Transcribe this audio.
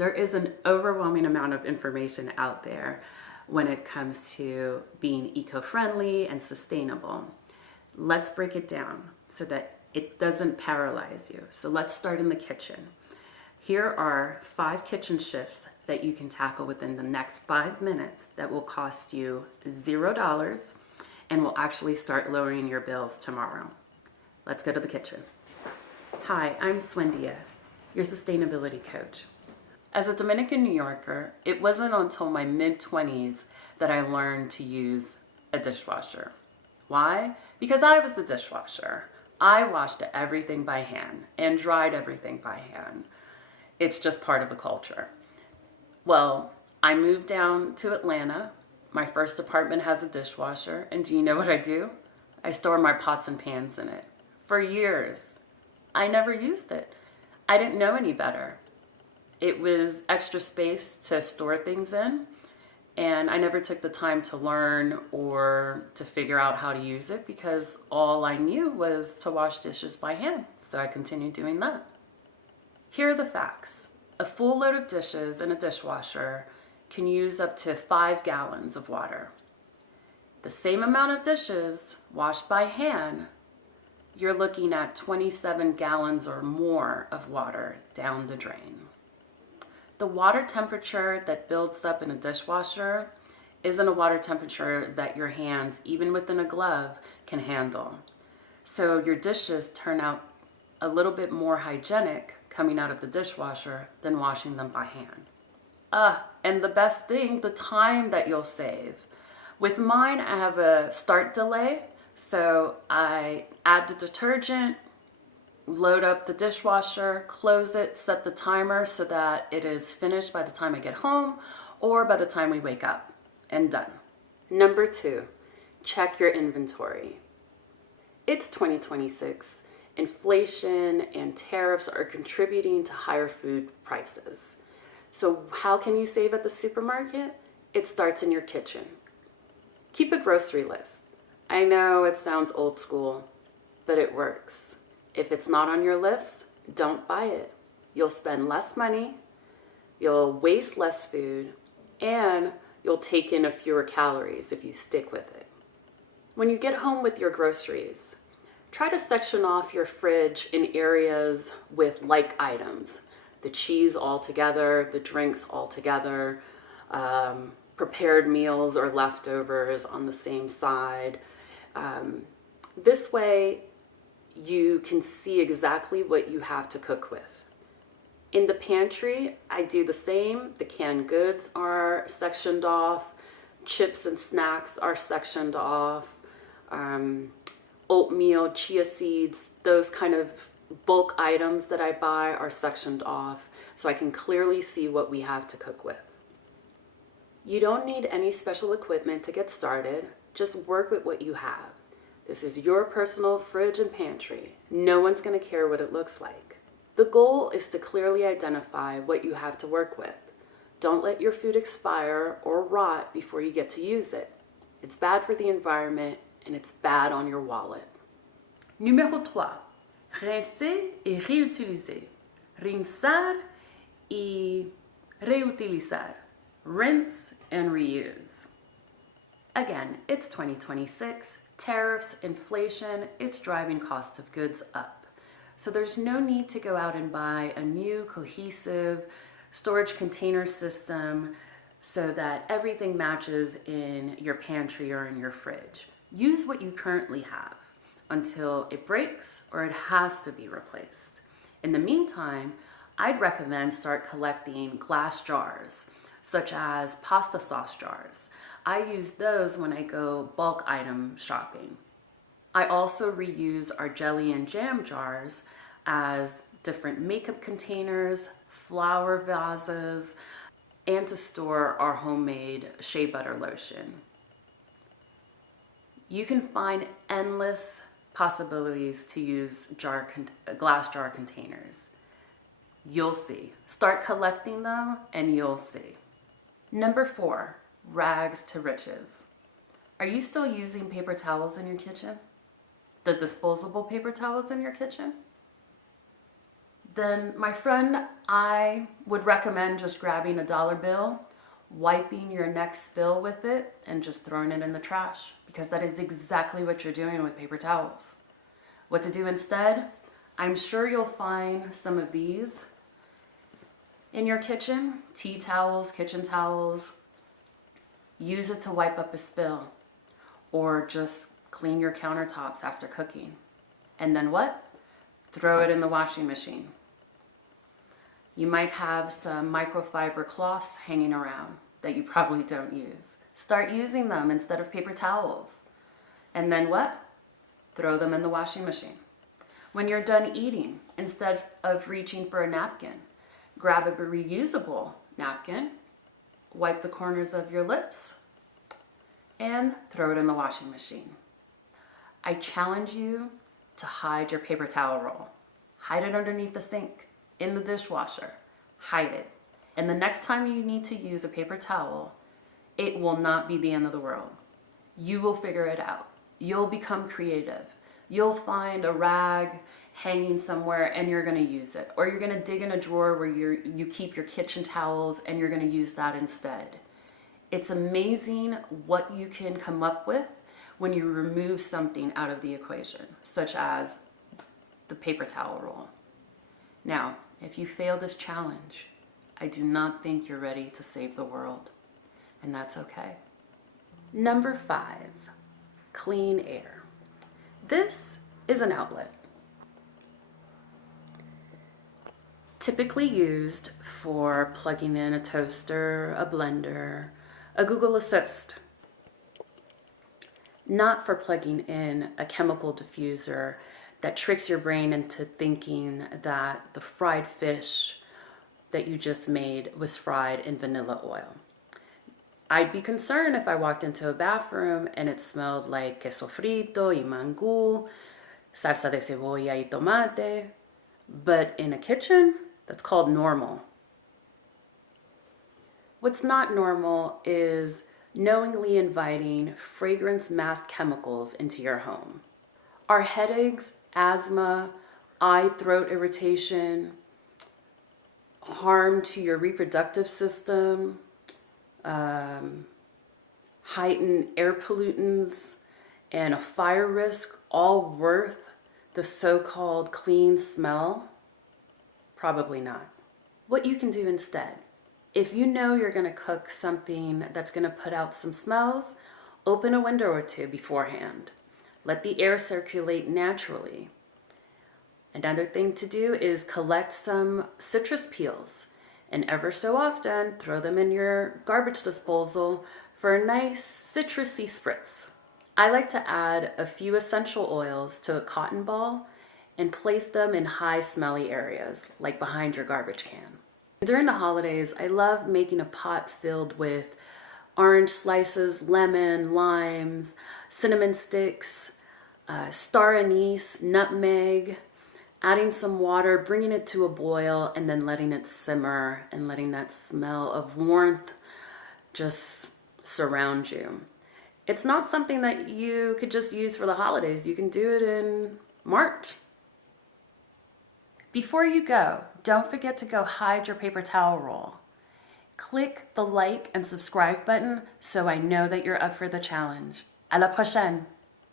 There is an overwhelming amount of information out there when it comes to being eco-friendly and sustainable. Let's break it down so that it doesn't paralyze you. So let's start in the kitchen. Here are 5 kitchen shifts that you can tackle within the next 5 minutes that will cost you $0 and will actually start lowering your bills tomorrow. Let's go to the kitchen. Hi, I'm Swindia, your sustainability coach. As a Dominican New Yorker, it wasn't until my mid-20s that I learned to use a dishwasher. Why? Because I was the dishwasher. I washed everything by hand and dried everything by hand. It's just part of the culture. Well, I moved down to Atlanta. My first apartment has a dishwasher, and do you know what I do? I store my pots and pans in it. For years, I never used it. I didn't know any better. It was extra space to store things in, and I never took the time to learn or to figure out how to use it because all I knew was to wash dishes by hand, so I continued doing that. Here are the facts. A full load of dishes in a dishwasher can use up to 5 gallons of water. The same amount of dishes washed by hand, you're looking at 27 gallons or more of water down the drain. The water temperature that builds up in a dishwasher isn't a water temperature that your hands, even within a glove, can handle. So your dishes turn out a little bit more hygienic coming out of the dishwasher than washing them by hand. And the best thing, the time that you'll save. With mine, I have a start delay, so I add the detergent, load up the dishwasher, close it, set the timer so that it is finished by the time I get home or by the time we wake up, and done. Number 2, check your inventory. It's 2026. Inflation and tariffs are contributing to higher food prices. So how can you save at the supermarket? It starts in your kitchen. Keep a grocery list. I know it sounds old school, but it works. If it's not on your list, don't buy it. You'll spend less money, you'll waste less food, and you'll take in fewer calories if you stick with it. When you get home with your groceries, try to section off your fridge in areas with like items. The cheese all together, the drinks all together, prepared meals or leftovers on the same side. This way, you can see exactly what you have to cook with. In the pantry, I do the same. The canned goods are sectioned off. Chips and snacks are sectioned off. Oatmeal, chia seeds, those kind of bulk items that I buy are sectioned off so I can clearly see what we have to cook with. You don't need any special equipment to get started. Just work with what you have. This is your personal fridge and pantry. No one's going to care what it looks like. The goal is to clearly identify what you have to work with. Don't let your food expire or rot before you get to use it. It's bad for the environment and it's bad on your wallet. Numéro 3. Rincer et réutiliser. Rinçar y reutilizar. Rinse and reuse. Again, it's 2026. Tariffs, inflation, it's driving cost of goods up. So there's no need to go out and buy a new cohesive storage container system so that everything matches in your pantry or in your fridge. Use what you currently have until it breaks or it has to be replaced. In the meantime, I'd recommend start collecting glass jars, such as pasta sauce jars. I use those when I go bulk item shopping. I also reuse our jelly and jam jars as different makeup containers, flower vases, and to store our homemade shea butter lotion. You can find endless possibilities to use glass jar containers. You'll see. Start collecting them and you'll see. Number 4, rags to riches. Are you still using paper towels in your kitchen? The disposable paper towels in your kitchen? then my friend, I would recommend just grabbing a dollar bill, wiping your next spill with it, and just throwing it in the trash, because that is exactly what you're doing with paper towels. What to do instead? I'm sure you'll find some of these in your kitchen, tea towels, kitchen towels. Use it to wipe up a spill, or just clean your countertops after cooking. And then what? Throw it in the washing machine. You might have some microfiber cloths hanging around that you probably don't use. Start using them instead of paper towels. And then what? Throw them in the washing machine. When you're done eating, instead of reaching for a napkin, grab a reusable napkin, wipe the corners of your lips, and throw it in the washing machine. I challenge you to hide your paper towel roll. Hide it underneath the sink, in the dishwasher. Hide it. And the next time you need to use a paper towel, it will not be the end of the world. You will figure it out. You'll become creative. You'll find a rag hanging somewhere and you're gonna use it. Or you're gonna dig in a drawer where you keep your kitchen towels and you're gonna use that instead. It's amazing what you can come up with when you remove something out of the equation, such as the paper towel roll. Now, if you fail this challenge, I do not think you're ready to save the world, and that's okay. Number 5, clean air. This is an outlet, typically used for plugging in a toaster, a blender, a Google Assist. Not for plugging in a chemical diffuser that tricks your brain into thinking that the fried fish that you just made was fried in vanilla oil. I'd be concerned if I walked into a bathroom and it smelled like queso frito y mangú, salsa de cebolla y tomate, but in a kitchen, that's called normal. What's not normal is knowingly inviting fragrance-masked chemicals into your home. Are headaches, asthma, eye, throat irritation, harm to your reproductive system, heightened air pollutants, and a fire risk all worth the so-called clean smell? Probably not. What you can do instead, if you know you're going to cook something that's going to put out some smells, open a window or two beforehand. Let the air circulate naturally. Another thing to do is collect some citrus peels and ever so often throw them in your garbage disposal for a nice citrusy spritz. I like to add a few essential oils to a cotton ball and place them in high smelly areas, like behind your garbage can. During the holidays, I love making a pot filled with orange slices, lemon, limes, cinnamon sticks, star anise, nutmeg, adding some water, bringing it to a boil, and then letting it simmer and letting that smell of warmth just surround you. It's not something that you could just use for the holidays. You can do it in March. Before you go, don't forget to go hide your paper towel roll. Click the like and subscribe button so I know that you're up for the challenge. À la prochaine!